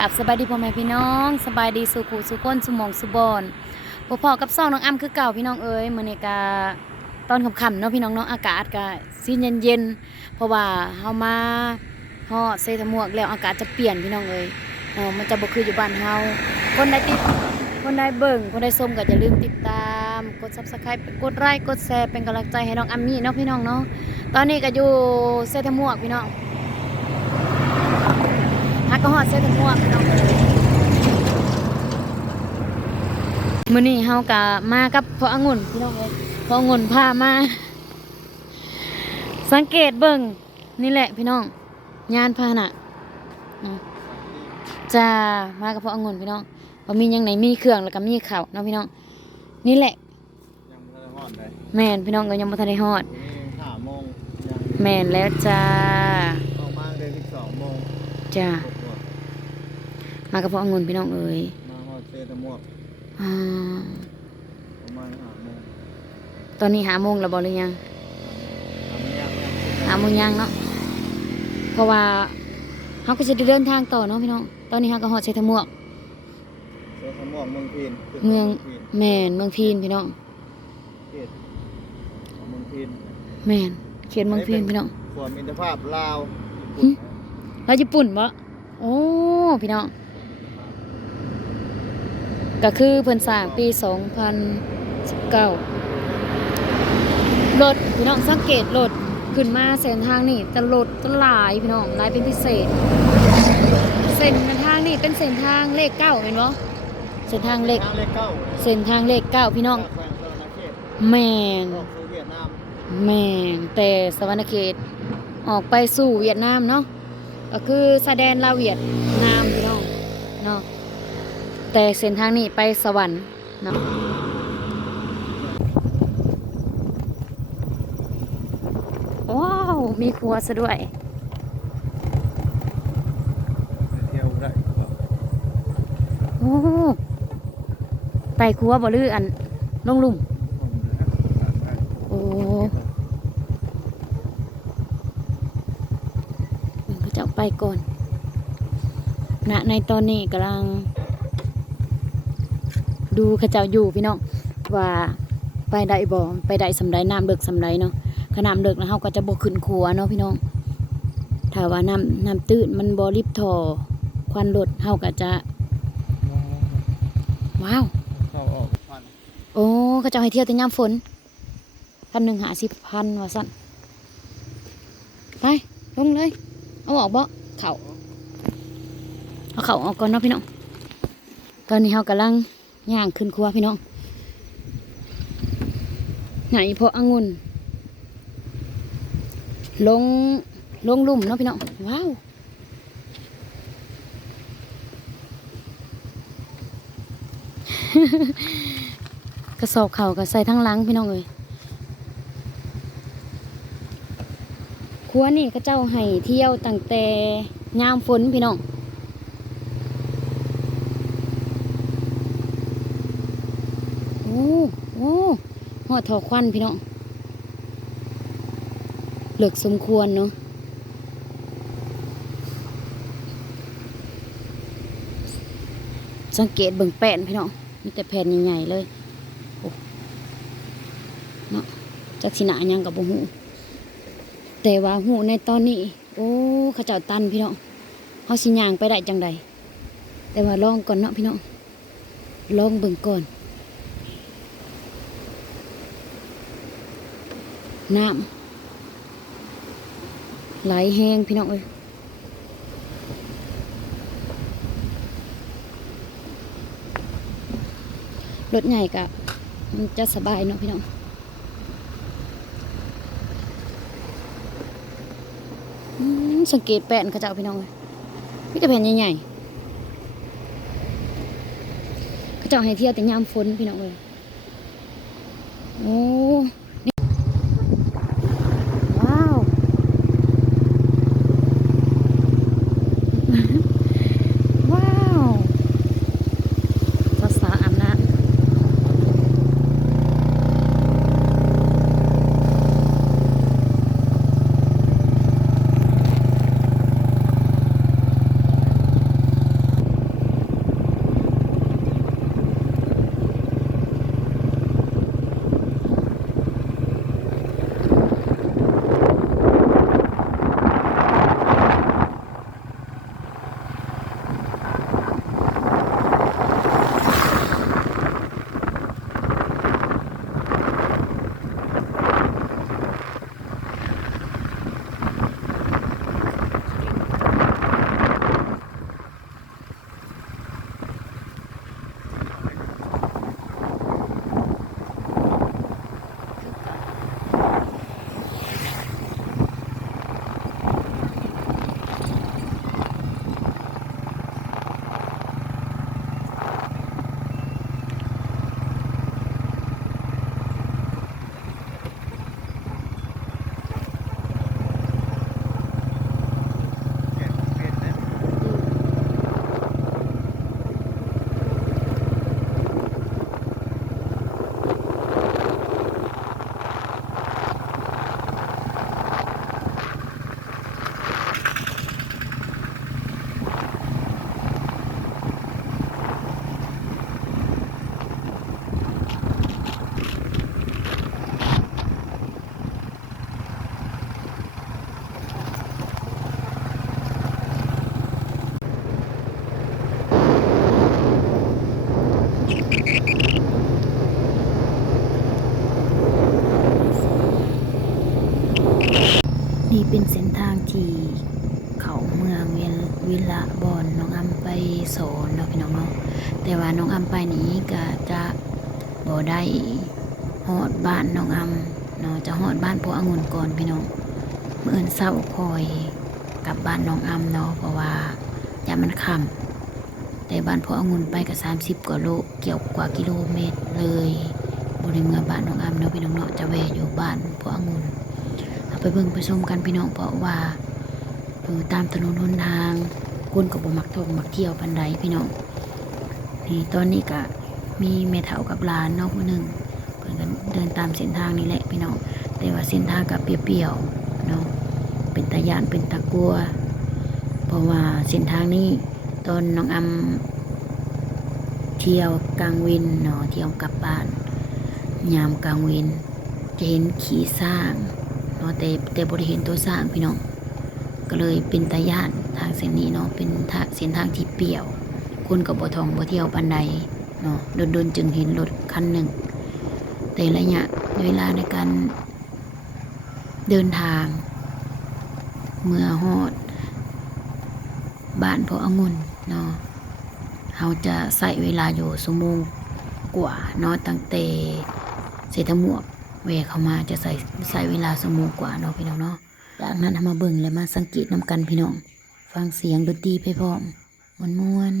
กับสบายดีพ่อแม่พี่น้องสบายดีสุขุสุคนสุมองสุบอนพ่อพ่อกับซ่องน้องอ้ำคือเก่าพี่น้องเอ้ยมื้อนี้ก็ตอนค่ำๆเนาะพี่น้องเนาะอากาศก็สิเย็นๆเพราะว่าเฮามาฮอดเซตะหมวกแล้วอากาศจะเปลี่ยนพี่น้องเอ้ยเออมันจะบ่คืออยู่บ้านเฮาคนใดติดคนใดเบิ่งคนใดชมก็อย่าลืมติดตาม กด Subscribe กดไลค์กดแชร์เป็นกำลังใจให้น้องอ้ำมี่เนาะพี่น้องเนาะตอนนี้ก็อยู่เซตะหมวกพี่น้อง กก็ฮอดเส้นม่วงพี่น้องมื้อนี้เฮาก็มากับพ่อองุ่นพี่น้องเอ้ยพ่อองุ่นพามา สังเกตเบิ่งนี่แหละพี่น้องยานพาหนะเนาะจะมากับพ่อองุ่นพี่น้องว่ามีหยังไหนมีเครื่องแล้วก็มีข้าวเนาะพี่น้อง นี่แหละยังไม่ได้ฮอดเลยแม่นพี่น้องก็ยังบ่ทันได้ฮอดนี่ห้าโมงยังแม่นแล้วจ้าออกมาเลยสิบสองโมงจ้าหกโมงมากับพ่อองุ่นพี่น้องเอ้ยมาฮอดเซตะมวกอ่าประมาณห้าโมงตอนนี้หาโมงแล้วบ่หรือยังทำยังยังหาโมงยังเนาะเพราะว่าเขาก็จะได้เดินทางต่อเนาะพี่น้องตอนนี้เขาก็หอดใส่ทะมวก เซตะมวกเมืองพีนขึ้นเมือง พีนแมนเมืองพีนพี่น้องเขตของเมืองพีนแมนเขตเมืองพีนพี่น้องความอินทภาพลาวหึแล้วญี่ปุ่นบ่โอ้พี่น้อง ก็คือเพิ่นสร้างปี 2019รถพี่น้องสังเกตรถขึ้นมาเส้นทางนี่แต่รถก็หลายพี่น้องหลายเป็นพิเศษ เส้นทางนี่เป็นเส้นทางเลขเก้าเห็นบ่เส้นทางเลขเส้นทางเลขเก้าพี่น้องแมนแมนแต่สวรรณเขตออกไปสู่เวียดนามเนาะก็คือสแสดนลาเวียดนามพี่น้องเนาะ แต่เส้นทางนี้ไปสวรรค์เนาะว้าว มีครัวซะด้วยไปเที่ยวได้โอ้ไต่ครัวบ่ลืออันลงลุ่มโอ้มันก็จะไปก่อนณในตอนนี้กำลัง ดูเขาเจ้าอยู่พี่น้องว่าไปได้บ่ไปได้สำไรน้ำเลิกสำไรเนาะขน้ำเลิกแล้วเฮาก็จะบ่ขึ้นครัวเนาะพี่น้องถ้าว่าน้ำน้ำตื้นมันบ่ริบท่อควันรถเฮาก็จะ ว้าวเข้าออกพันโอ้เขาเจะให้เที่ยวแต่ยามฝนพันหนึ่งหาสิบพันว่าสั่นไปลงเลย เอาออกบ่เข่าเอาเข่าออกก่อนเนาะพี่น้องตอนนี้เรากำลัง ย่างขึ้นครัวพี่น้อง ไหนพอองุ่นลงลงลุ่มเนาะพี่น้อง ว้าวกระสอบเข่าก็ใส่ทั้งลังพี่น้องเอ้ยครัวนี่ก็เจ้าให้เที่ยวตั้งแต่ยามฝนพี่น้อง อ้โอ้หอดถอควันพี่น้องเหลือกสมควรเนาะสังเกตเบิ่งแป้นพี่น้องมีแต่แผ่นใหญ่ๆเลยโอ้เนาะจักสินายังกับบ่ฮู้แต่ว่าฮู้ในตอนนี้ โอ้เขาเจ้าตันพี่น้องเฮาสิยางไปได้จังใดแต่ว่าลองก่อนเนาะพี่น้องลองเบิ่งก่อน น้ำไหลแห้งพี่น้องเอ้ยรถใหญ่กะมันจะสบายเนาะพี่น้องสังเกตแป้นเขาเจ้าพี่น้องเลยมีแต่แผ่นใหญ่ๆเขาเจ้าให้เที่ยวแต่ยามฝนพี่น้องเลยโอ้ นี่เป็นเส้นทางขี่เขาเมืองเวียนวิลาบอนน้องอำไปสอนเนาะพี่น้องเนาะแต่ว่าน้องอำไปนี้ก็จะบ่ได้ฮอดบ้านน้องอำเนาะจะฮอดบ้านพ่อองุ่นก่อนพี่น้องเมื่อเศร้าคอยกลับบ้านน้องอำเนาะเพราะว่าอย่ามันค่ำแต่บ้านพ่อองุ่นไปก็30กว่าโลเกี่ยวกว่ากิโลเมตรเลยบริเมืองบ้านน้องอำเนาะพี่น้องเนาะจะแวะอยู่บ้านพ่อองุ่น ไปเบิ่งไปชมกันพี่น้องเพราะว่าอยู่ตามถนนหนทางคนก็บ่มักท่องมักเที่ยวปันใดพี่น้องนี่ตอนนี้ก็มีแม่เฒ่ากับลานนาะผู้หนึ่งเพิ่นก็เดินตามเส้นทางนี่แหละพี่น้องแต่ว่าเส้นทางก็เปียวๆเนาะเป็นตาย่านเป็นตากลัวเพราะว่าเส้นทางนี้ตอนน้องอำเที่ยวกลางวินเนาะเที่ยวกลับบ้าน ยามกลางวินจะเห็นขี่สร้าง เนาะแต่แต่บริเห็นตัวสร้างพี่น้องก็เลยเป็นตาย่านทางเส้นนี้เนาะเป็นทางเส้นทางที่เปี่ยว คนกับบ่ทองบ่เที่ยวปันใดเนาะโดนๆจึงเห็นรถคันหนึ่ง แต่ระยะเวลาในการเดินทาง เมื่อฮอด บ้านพอองุ่นเนาะเราจะใส่เวลาอยู่ชั่วโมงกว่าเนาะตั้งแต่เสร็จหมวก เวเข้ามาจะใส่ใส่เวลาสมงกว่าเนาะพี่น้องเนาะจากนั้นมาเบิ่งและมาสังเกตนำกันพี่น้อง ฟังเสียงดนตรีไปพร้อมมวนมวน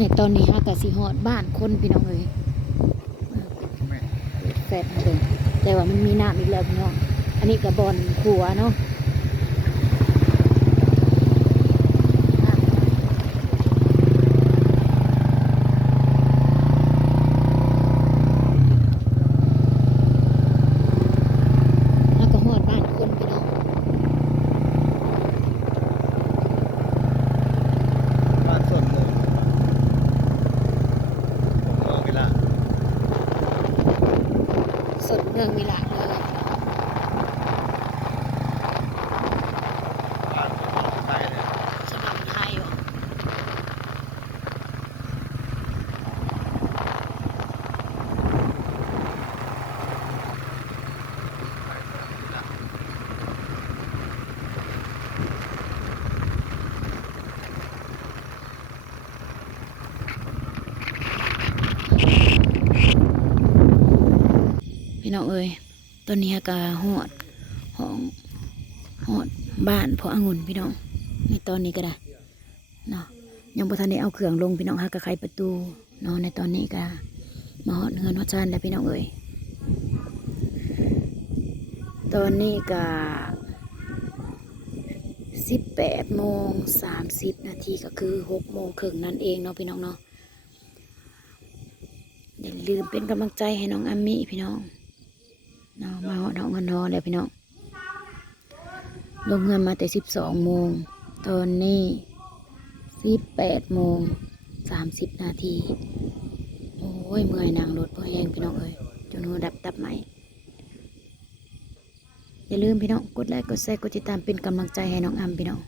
นตอนนี้ฮะกะสิฮอดบ้านคนพี่น้องเลยแม่แฟดมาเลยแต่ว่ามันมีน้ำอีกแล้วพี่น้อง อันนี้กระบอนขัวเนาะ พี่น้องเอ้ยตอนนี้ก็หอดห้องหอดบ้านพอองุ่นพี่น้องในตอนนี้ก็ได้เนาะยังบ่ทันได้เอาเครื่องลงพี่น้องฮักกะไขประตูเนาะในตอนนี้ก็มาหอดเงินหอดจานแล้วพี่น้องเอ้ยตอนนี้ก็สิบแปดโมงสามสิบนาทีก็คือหกโมงครึ่งนั่นเองเนาะพี่น้องเนาะอย่าลืมเป็นกำลังใจให้น้องอามิพี่น้อง นาะมาหอดห้องกันนอนแล้วพี่น้องลงเงินมาแต่สิบสองโมง ตอนนี้สิบแปดโมงสามสิบนาที โอ้ยเมื่อยนางรถพอแห้งพี่น้องเอ้ยจนหัวดับดับไหมอย่าลืมพี่น้องกดไลค์กดแชร์กดติดตามเป็นกำลังใจให้น้องอัมพี่น้อง